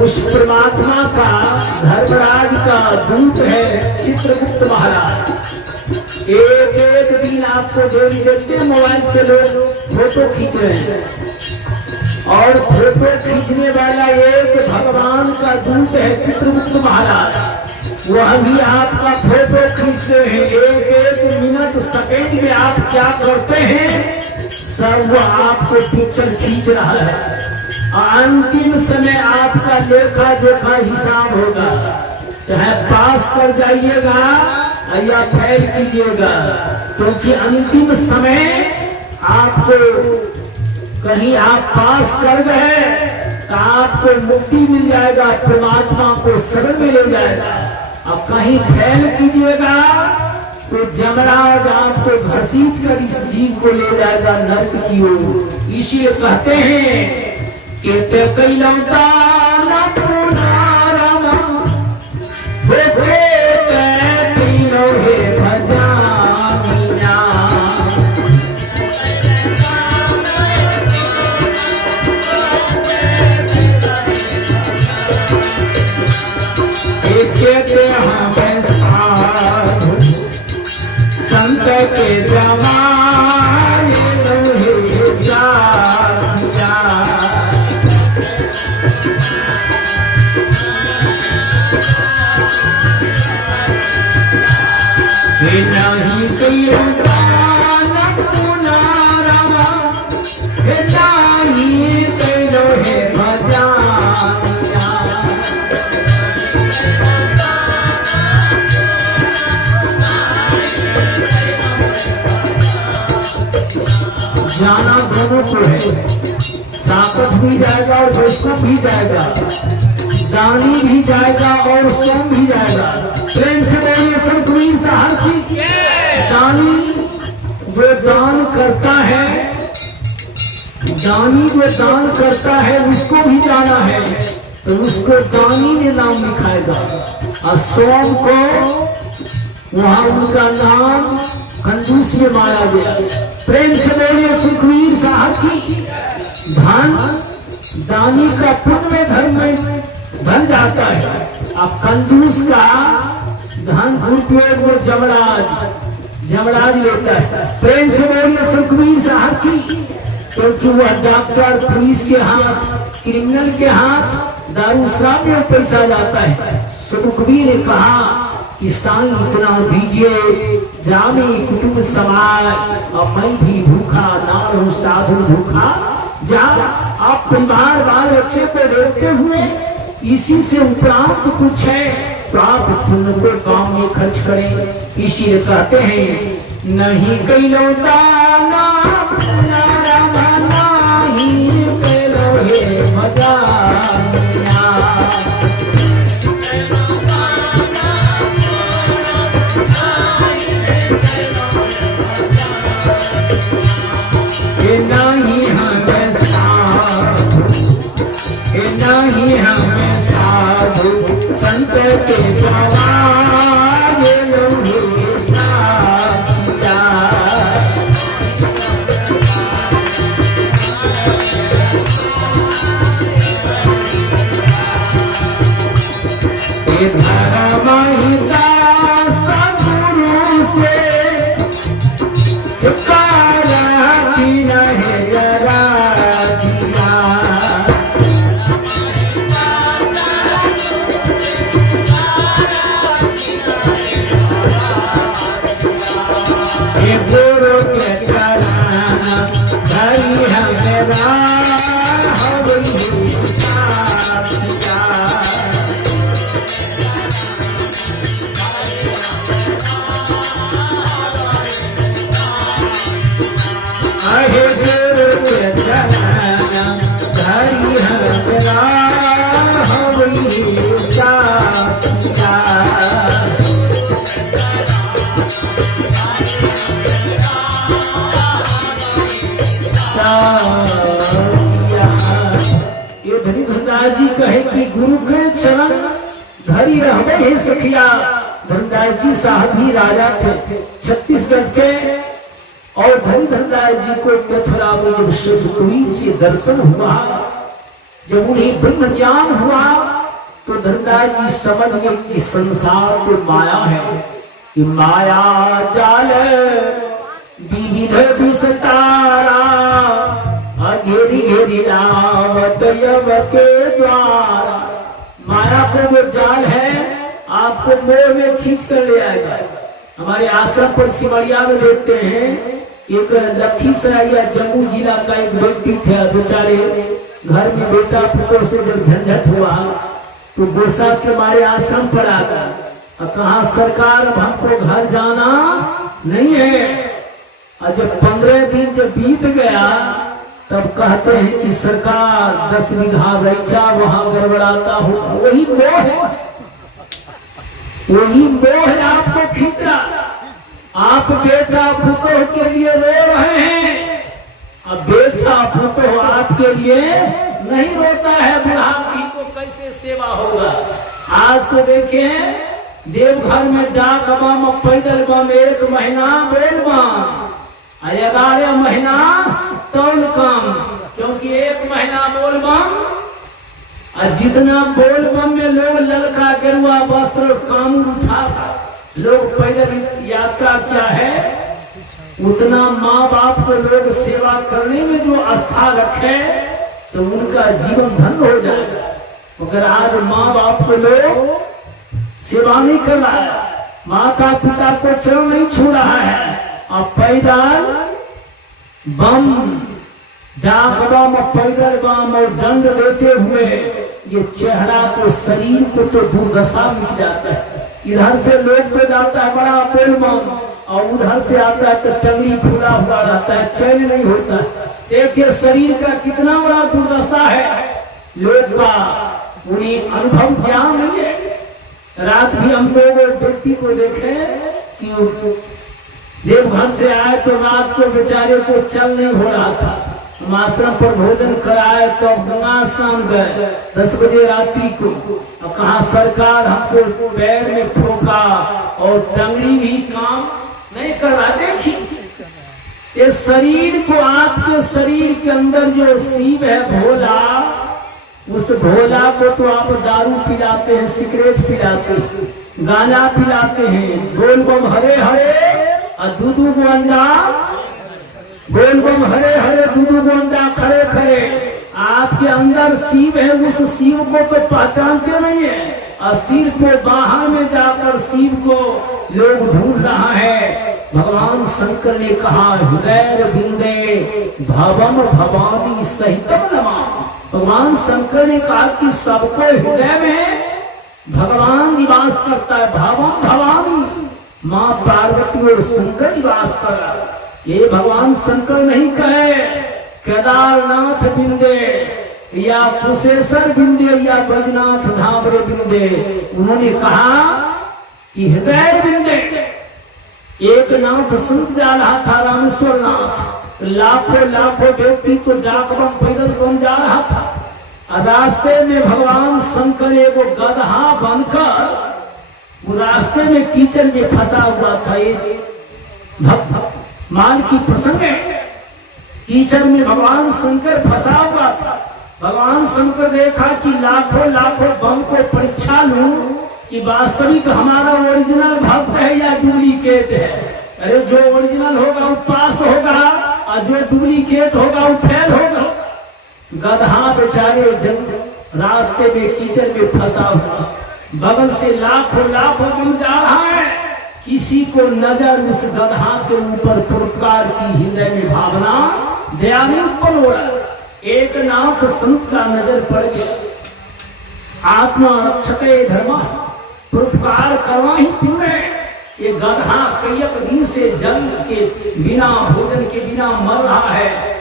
उस परमात्मा का धर्मराज का दूत है चित्रगुप्त महाराज। एक एक दिन आपको डेली देखते हैं मोबाइल से लोग फोटो खींच रहे हैं, और फोटो खींचने वाला एक भगवान का दूत है चित्रगुप्त महाराज। वह भी आपका फोटो खींचते हैं, एक एक मिनट सेकंड में आप क्या करते हैं सब वह आपको पिक्चर खींच रहा है। अंतिम समय आपका लेखा जोखा हिसाब होगा, चाहे पास कर जाइएगा या फेल कीजिएगा, क्योंकि अंतिम समय आपको कहीं आप पास कर गए तो आपको मुक्ति मिल जाएगा, परमात्मा को शरण में ले जाएगा। अब कहीं फेल कीजिएगा तो जमराज आपको घसीट कर इस जीव को ले जाएगा नरक की ओर। इसीलिए कहते हैं कि ते कैलौता न पुनारमा देखे कैलो हे भजामिना। कहते हमें साधु संत के जमाए लोहे साथिया। नहीं कहियो न पुनारमा, नहीं कहियो हे भजामिया। जाना दोनों को है, साकत भी जाएगा और वैष्णव भी जाएगा, दानी भी जाएगा और सोम भी जाएगा। प्रेम से बोलिए संतवीर साहब की। दानी जो दान करता है, दानी जो दान करता है उसको भी जाना है, तो उसको दानी ने नाम लिखाएगा, और सोम को वहां उनका नाम कंजूस में मारा गया। प्रेम से बोलिए सुखवीर साहब की। धन दानी का पुण्य धर्म में बन जाता है, अब कंजूस का धन दुरुपयोग में जमराज लेता है। प्रेम से बोलिए सुखवीर साहब की, क्योंकि वह डॉक्टर पुलिस के हाथ, क्रिमिनल के हाथ दारू शराब में पैसा जाता है। सुखवीर ने कहा कि साईं इतना दीजिए जामे कुटुंब समाज, और मैं भी भूखा ना रहूं साधु भूखा। जहाँ आप परिवार बाल बच्चे को देखते हुए इसी से उपरांत कुछ है तो आप पुण्य को काम में खर्च करें। इसीलिए कहते हैं नहीं कैलो दाना पुनारमा, नहीं कैलो हे भजामिया। नहीं हमें साधु, नहीं हमें साधु संत के जवाए लोहे साथिया। धर्म हिता सद्गुरु से जी कहे कि गुरु के चरण धरी रहबे हे सखिया। धनराज जी साहब भी राजा थे छत्तीसगढ़ के, और धनी धनराज जी को मथुरा में जब सुखवीर से दर्शन हुआ, जब उन्हें ब्रह्म ज्ञान हुआ तो धर्मराज जी समझ गए कि संसार तो माया है, कि माया जाल विविध विस्तारा, घेरी घेरी आवत यव के द्वारा। माया को जो जाल है आपको मोह में खींच कर ले आएगा। हमारे आश्रम पर सिमरिया में देखते हैं कि एक लखीसराय या जम्मू जिला का एक व्यक्ति थे, बेचारे घर में बेटा पुत्र से जब झंझट हुआ तो गुस्सा के मारे आश्रम पर आ गया। कहा सरकार अब हमको घर जाना नहीं है। और जब 15 दिन जब बीत गया तब कहते हैं कि सरकार 10 बीघा रईचा वहां गड़बड़ाता हो। वही मोह है, वही मोह है आपको खींच रहा। आप बेटा पुत्र के लिए रो रहे हैं, अब बेटा पुत्र आपके लिए नहीं रोता है। बुढ़ापी को कैसे सेवा होगा। आज तो देखें देवघर में डाक बम पैदल बम 1 महीना बोल बम, 11 महीना तौल कम, क्योंकि 1 महीना बोल बम और जितना बोल बम में लोग ललका गेरुआ वस्त्र कामूर उठा लोग पैदल यात्रा क्या है, उतना माँ बाप को लोग सेवा करने में जो आस्था रखे तो उनका जीवन धन्य हो जाएगा। मगर आज माँ बाप को लोग सेवा नहीं कर रहा है, माता पिता को चरण नहीं छू रहा है। अब पैदल बम, डाक बम, पैदल बम और दंड देते हुए ये चेहरा को, शरीर को तो दुर्दशा मिट जाता है। इधर से लोग तो जाता है बड़ा बोल बम और उधर से आता है तो टंगड़ी फूला हुआ रहता है, चैन नहीं होता है। देखिए शरीर का कितना बड़ा दुर्दशा है लोग का, उन्हें अनुभव ज्ञान नहीं है। रात भी हम लोग व्यक्ति को देखे कि देवघर से आए तो रात को बेचारे को चल नहीं हो रहा था। हम आश्रम पर भोजन कराए तो गंगा स्नान गए 10 बजे रात्रि को। अब कहा सरकार हमको पैर में ठोका और टंगड़ी भी काम नहीं कर रहा। देखिए ये शरीर को, आपके शरीर के अंदर जो शिव है भोला, उस भोला को तो आप दारू पिलाते हैं, सिगरेट पिलाते हैं, गांजा पिलाते हैं, बोल बम हरे हरे और दूधू गोंडा, बोल बम हरे हरे दूधू गोंडा खड़े खड़े। आपके अंदर शिव है, उस शिव को तो पहचानते नहीं है और सिर पे बाहर में जाकर शिव को लोग ढूंढ रहा है। भगवान शंकर ने कहा हृदय बिंदे भवम भवानी सहितम नमामि। भगवान शंकर ने कहा कि सबको हृदय में भगवान निवास करता है, भवम भवानी, माँ पार्वती और शंकर निवास कर रहा है। ये भगवान शंकर नहीं कहे केदारनाथ बिंदे या कुशेश्वर बिंदे या बैजनाथ धाम रे बिंदे, उन्होंने कहा कि हृदय बिंदे। एक नाथ संत जा रहा था रामेश्वर नाथ, लाखों लाखों व्यक्ति तो डाक बम पैदल बम जा रहा था। रास्ते में भगवान शंकर एगो गदहा बनकर वो रास्ते में कीचड़ में फंसा हुआ था। मान की प्रसंग है, कीचड़ में भगवान शंकर फंसा हुआ था। भगवान शंकर देखा कि लाखों लाखों बम को परीक्षा लूं कि वास्तविक हमारा ओरिजिनल भक्त है या डुप्लीकेट है। अरे जो ओरिजिनल होगा वो पास होगा और जो डुप्लीकेट होगा वो फेल होगा। गधा बेचारे जंग रास्ते में कीचड़ में फंसा हुआ, बगल से लाखों लाखों बम जा रहा है। किसी को नजर उस गधा के ऊपर पुरस्कार की हृदय में भावना दया नहीं उत्पन्न हो रहा। एक नाथ संत का नजर पड़ गया, आत्मा रक्षक धर्म, पुरस्कार करना ही पुण्य। ये गधा कई दिन से जल के बिना, भोजन के बिना मर रहा है।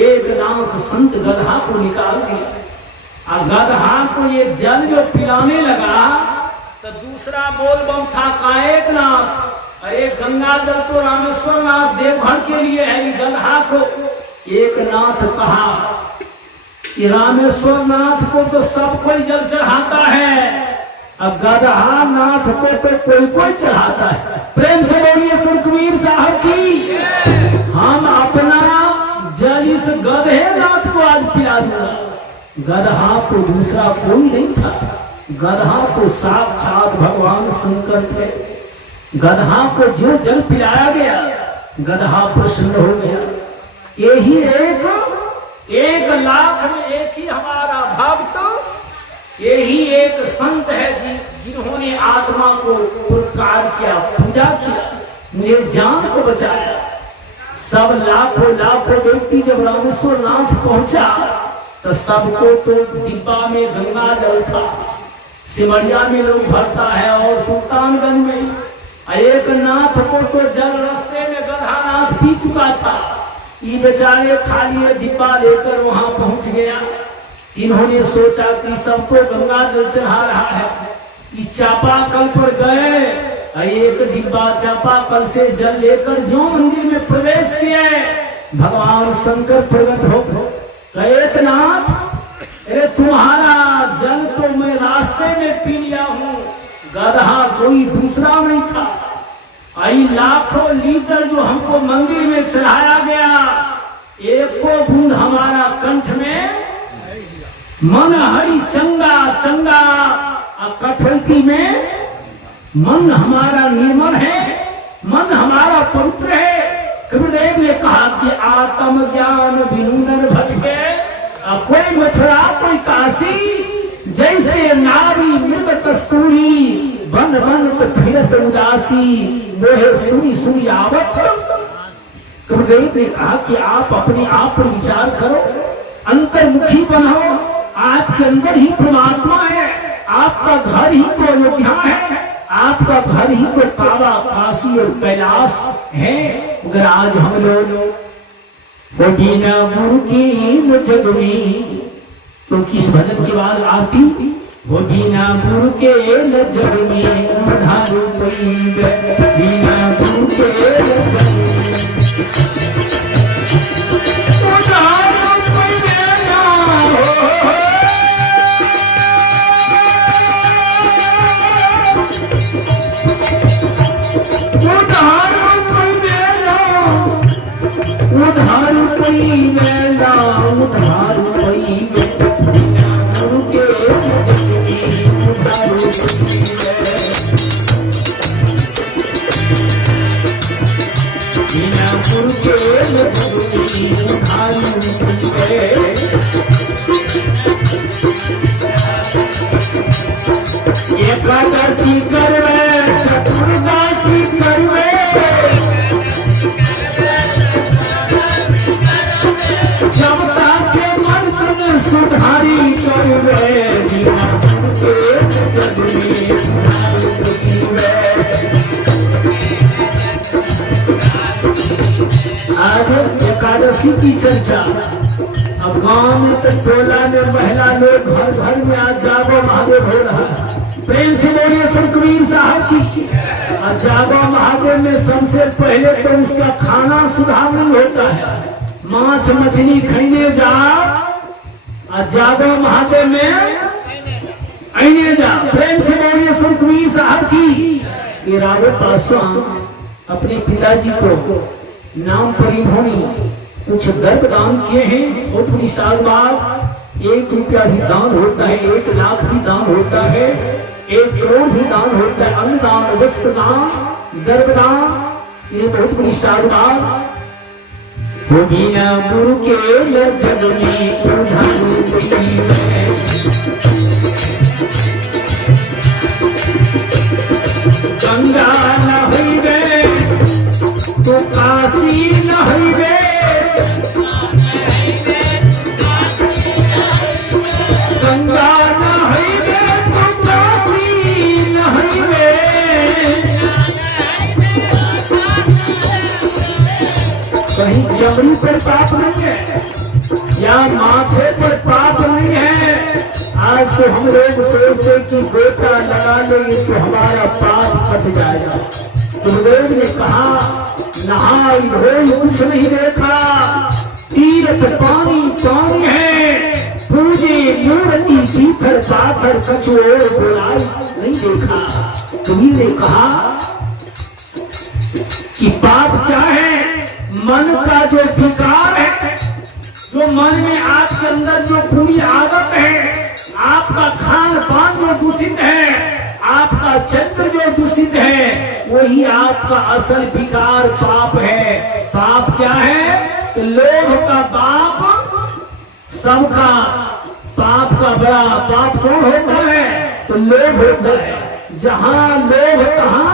एक नाथ संत गधा को निकाल दिया और गधा को ये जल जो पिलाने लगा तो दूसरा बोल बम था कायक नाथ। अरे गंगा जल तो रामेश्वर नाथ देवघर के लिए है, गधा को एक नाथ कहा कि रामेश्वर नाथ को तो सब कोई जल चढ़ाता है, अब गधा नाथ को तो कोई कोई चढ़ाता है। प्रेम से बोलिए संत कबीर साहब की। हम अपना जल इस गधे नाथ को आज पिला दूंगा। गदहा तो दूसरा कोई नहीं था, गदहा तो साक्षात भगवान शंकर थे। गदहा को जो जल पिलाया गया, गदहा प्रसन्न हो गया। यही एक लाख में एक ही हमारा भक्त, यही एक संत है जिन्होंने आत्मा को पुरस्कार किया, पूजा किया, मुझे जान को बचाया। सब लाखों लाखों व्यक्ति जब रामेश्वर नाथ पहुंचा तो सबको तो डिब्बा में गंगा जल था, सिमरिया में लोग भरता है और सुल्तानगंज में। एक नाथ को तो जल रास्ते में गधा नाथ पी चुका था, ये बेचारे खाली डिब्बा लेकर वहां पहुंच गया। इन्होंने सोचा कि सब तो गंगा जल चढ़ा रहा है, ये चापाकल पर गए, एक डिब्बा चापाकल से जल लेकर जो मंदिर में प्रवेश किए, भगवान शंकर प्रकट हो गए। नाथ, अरे तुम्हारा जल तो मैं रास्ते में पी लिया हूँ, गधा कोई दूसरा नहीं था। आई लाखों लीटर जो हमको मंदिर में चढ़ाया गया, एक को बूंद हमारा कंठ में मन हरि चंगा चंगा, कठोती में मन हमारा निर्मल है, मन हमारा पवित्र है। कबीरदेव ने कहा कि आत्म ज्ञान बिनु नर भटके, कोई मथुरा कोई काशी, जैसे नारी मृग कस्तूरी, बन बन तो फिरत उदासी, मोहे सुनी सुनी आवत। कबीरदेव ने कहा कि आप अपने आप पर विचार करो, अंतर्मुखी बनो, आपके अंदर ही परमात्मा है, आपका घर ही तो अयोध्या है, आपका घर ही तो काबा काशी और कैलाश है। अगर आज हम लोग वो बिना गुरु की न जग में, तो किस भजन के बाद आती, वो बिना गुरु के न जग में, पधारो कोई बिना गुरु के न जग में, पधारो कोई बेना हो। उधार कोई मेला, उधार कोई बिना गुरु के जग में, उधार कोई बिना गुरु के जग में, उधार कोई। एकादशी करवे, चतुर्दशी करवे, जमता के मन तन सुधारी करवे, बिना गुरु के जग में, उधार कोई। आज एकादशी की चर्चा, अब गांव में तो टोला में महिला लोग घर घर में आज जागो महादेव हो रहा है। प्रेम से बोलिए संत कबीर साहब की। और जागो महादेव में सबसे पहले तो उसका खाना सुधार नहीं होता है, माछ मछली खाने जा, जागो महादेव में आईने जा। प्रेम से बोलिए संत कबीर साहब की। ये राघव पासवान अपने पिताजी को नाम पर इन्होंने कुछ गर्भ दान किए हैं, बहुत बड़ी साल 1 रुपया भी दान होता है, 1 लाख भी दान होता है, 1 करोड़ भी दान होता है, अन्नदान, वस्त्र दान, गर्भदान, ये बहुत बड़ी साल। वो बिना गुरु के न जग में, उधार कोई। गंगा न होइबे तो काशी न होइबे, गंगा न होइबे तो काशी न होइबे, कहीं चमड़ी पर पाप नहीं है या माथे पर पाप नहीं है। आज तो हम लोग सोचते कि गोता लगा लेंगे तो हमारा पाप कट जाएगा। गुरुदेव ने कहा नहाई धोई कुछ नहीं देखा, तीर्थ पानी पानी है, पूजे मूर्ति पीथर पाथर कछुओं बुलाई नहीं देखा। कबीर ने कहा कि पाप क्या है, मन का जो विकार है, जो मन में आपका आपके अंदर जो बुरी आदत है, आपका खान पान जो दूषित है, आपका चरित्र जो दूषित है, वही आपका असल विकार पाप है। पाप क्या है? तो लोभ का बाप सबका, पाप का बड़ा पाप कौन होता है? तो लोभ होता है। जहां लोभ तहां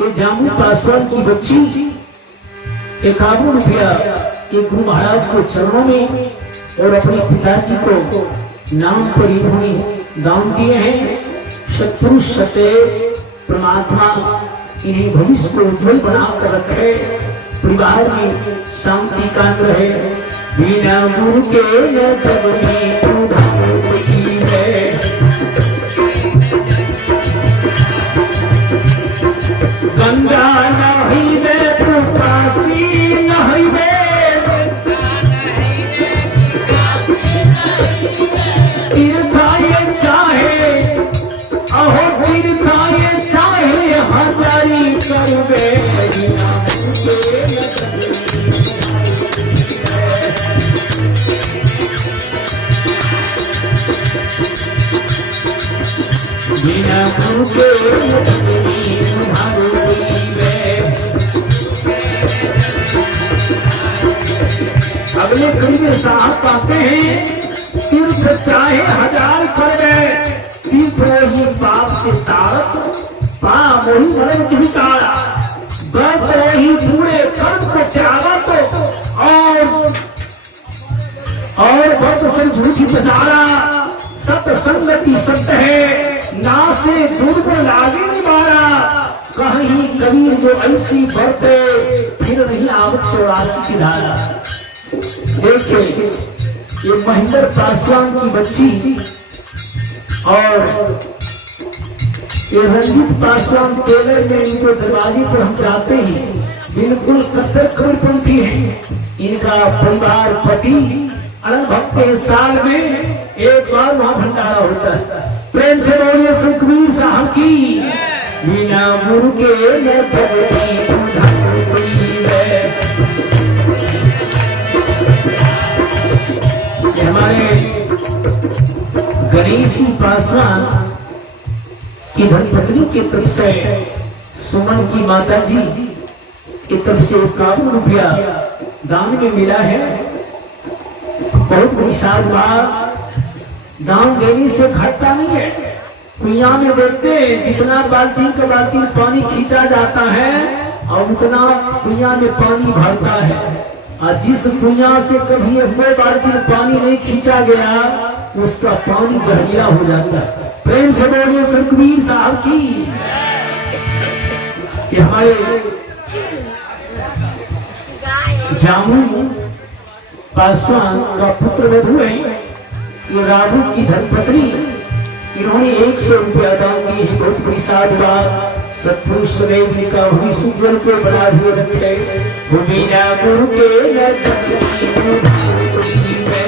ये जामू पासवान की बच्ची 51 रुपया एक गुरु महाराज को चरणों में और अपने पिताजी को नाम पर इन्होंने दान दिए हैं। शत्रु सदैव परमात्मा इन्हें भविष्य को उज्जवल बनाकर रखे, परिवार में शांति कायम रहे। बिना गुरु के न जग में उधार कोई है। गंगा नहीं वे तो काशी नहीं वे, तीर्थाए चाहे अहो तीर्थाए चाहे हजारी करवे। बिना गुरु के अगले कड़ी साहब पाते हैं, तीर्थ चाहे हजार करे, तीर्थ वही पाप से तारत, पाप वही मरण की तारा, व्रत वही पूरे कर्म को त्यागत, और व्रत से झूठी बजारा। सत्संगति सत्य है, ना से दूर को लागे नहीं मारा। कहीं कबीर जो ऐसी बरते, फिर नहीं आवत 84 की धारा। देखिए ये महेंद्र पासवान की बच्ची और ये रंजीत पासवान टेलर में इनको दरवाजे पर हम जाते हैं, बिल्कुल कट्टर कबीरपंथी हैं। इनका परिवार पति अलग भक्त साल में एक बार वहां भंडारा होता है। प्रेम से बोलिए सुखबीर साहब की। बिना गुरु के न जगती उधार कोई है। हमारे गणेशी पासवान की धर्मपत्नी की तरफ से सुमन की माता जी की तरफ से 51 रुपया दान में मिला है। बहुत बड़ी साजबाज, दान देने से घटता नहीं है। कुइया में देखते हैं जितना बाल्टी का बाल्टी पानी खींचा जाता है और उतना कुइया में पानी भरता है, और जिस कुइया से कभी एक बाल्टी पानी नहीं खींचा गया उसका पानी जहरीला हो जाता है। प्रेम से बोलिए सुखबीर साहब की। ये हमारे जामू पासवान का पुत्र वधू है, ये राघु की धर्मपत्नी, इन्होंने 100 रुपया दान दिए हैं। बहुत बड़ी साधुवाद। सत्पुरुष सदैव लिखा हुई सुजल को बना हुए रखे। बिना गुरु के न जगती उधार कोई है।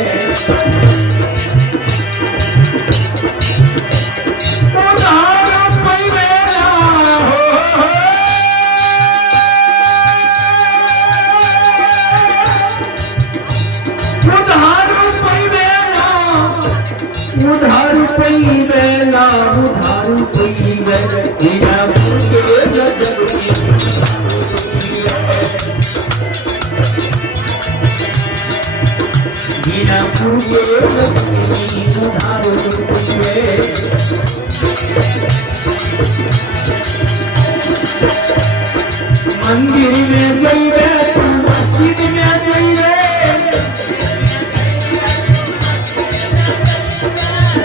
उधार कोई बेला उधार कोई बिना गुरु के न जगती बिना गुरु के न जगती उधार कोई है। मंदिर में जाइए तू मस्जिद में जाइए,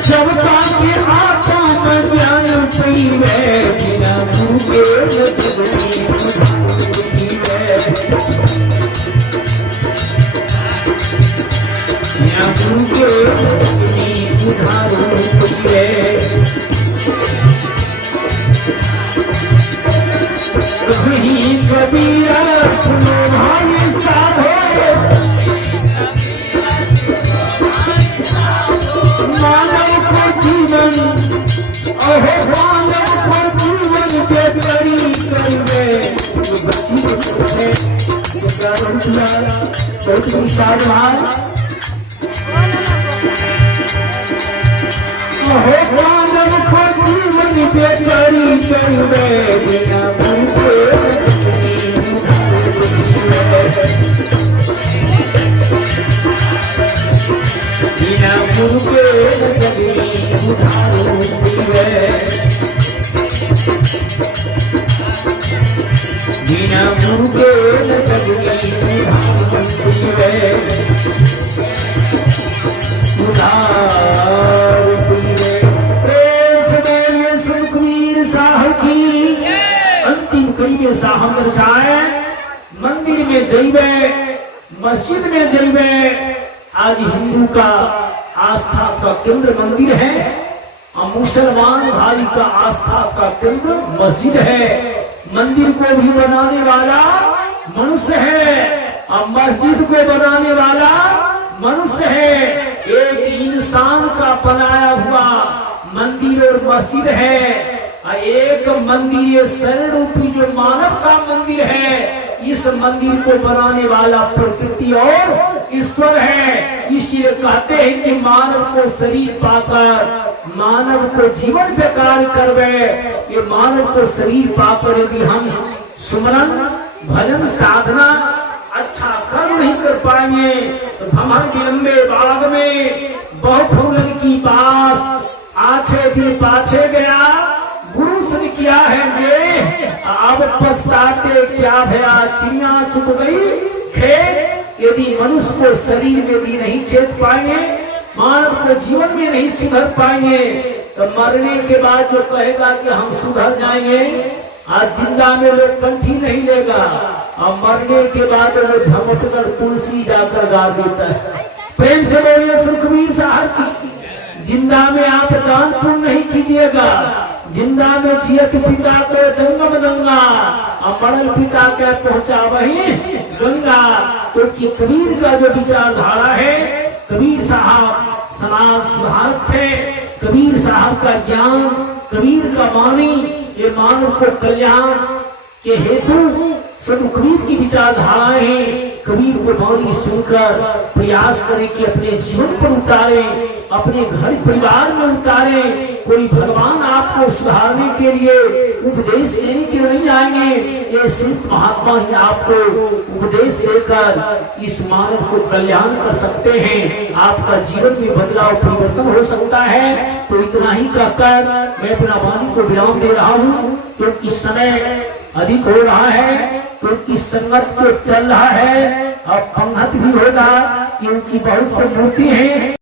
जब ताकि आत्मा में ज्ञान पीवे। बिना गुरु के न जगती उधार कोई है। बिना गुरु के न जगती उधार कोई है। कहीं कबीरा सुनो भाई साधो, मानव को जीवन अहो मानव को जीवन के करी करवे। जो बच्ची से बहुत विशाल भाई हो पांडव को जीवन पे करी करवे बिना भूखे बिना भूखे उधारो पीवे बिना भूखे उधारो पीवे उधारो पीवे। प्रेम से बोलिए सुखबीर साहब की। अंतिम कड़ी में साहब दर्शाए मंदिर में जइबे मस्जिद में जइबे। आज हिंदू का आस्था का केंद्र मंदिर है और मुसलमान भाई का आस्था का केंद्र मस्जिद है। मंदिर को भी बनाने वाला मनुष्य है और मस्जिद को बनाने वाला मनुष्य है। एक इंसान का बनाया हुआ मंदिर और मस्जिद है और एक मंदिर ये शरीर रूपी जो मानव का मंदिर है। इस मंदिर को बनाने वाला प्रकृति और ईश्वर है। इसलिए कहते हैं कि मानव को शरीर पाकर मानव को जीवन बेकार करवे। ये मानव को शरीर पाकर यदि हम सुमरन भजन साधना अच्छा कर्म नहीं कर पाएंगे तो भ्रमण के लंबे बाग में बहुत फूलन की पास आछे जी पाछे गया गुरु से किया है ये अब पछताते क्या भया चिड़िया चुक गई खेत। यदि मनुष्य को शरीर में यदि नहीं चेत पाएंगे मानव को जीवन में नहीं सुधर पाएंगे तो मरने के बाद जो कहेगा कि हम सुधर जाएंगे। आज जिंदा में लोग कंठी नहीं लेगा और मरने के बाद वो झमट कर तुलसी जाकर गा देता है। प्रेम से बोलिए सुखबीर साहब की। जिंदा में आप दान पुण्य नहीं कीजिएगा। जिंदा में जियत पिता को दंगम दंगा और मरल पिता के पहुंचा वही गंगा। तो कबीर का जो विचारधारा है कबीर साहब समाज सुधारक थे। कबीर साहब का ज्ञान कबीर का वाणी ये मानव को कल्याण के हेतु सब कबीर की विचारधाराएं हैं। कबीर को वाणी सुनकर प्रयास करें कि अपने जीवन पर उतारे अपने घर परिवार में उतारे। कोई भगवान आपको सुधारने के लिए उपदेश देने के नहीं आएंगे। ये संत महात्मा ही आपको उपदेश देकर इस मानव को कल्याण कर सकते हैं। आपका जीवन में बदलाव परिवर्तन हो सकता है। तो इतना ही कहकर मैं अपना वाणी को विराम दे रहा हूँ क्योंकि समय अधिक हो रहा है। क्योंकि संगत जो चल रहा है अब पंगत भी होगा क्योंकि बहुत सी मूर्ति है।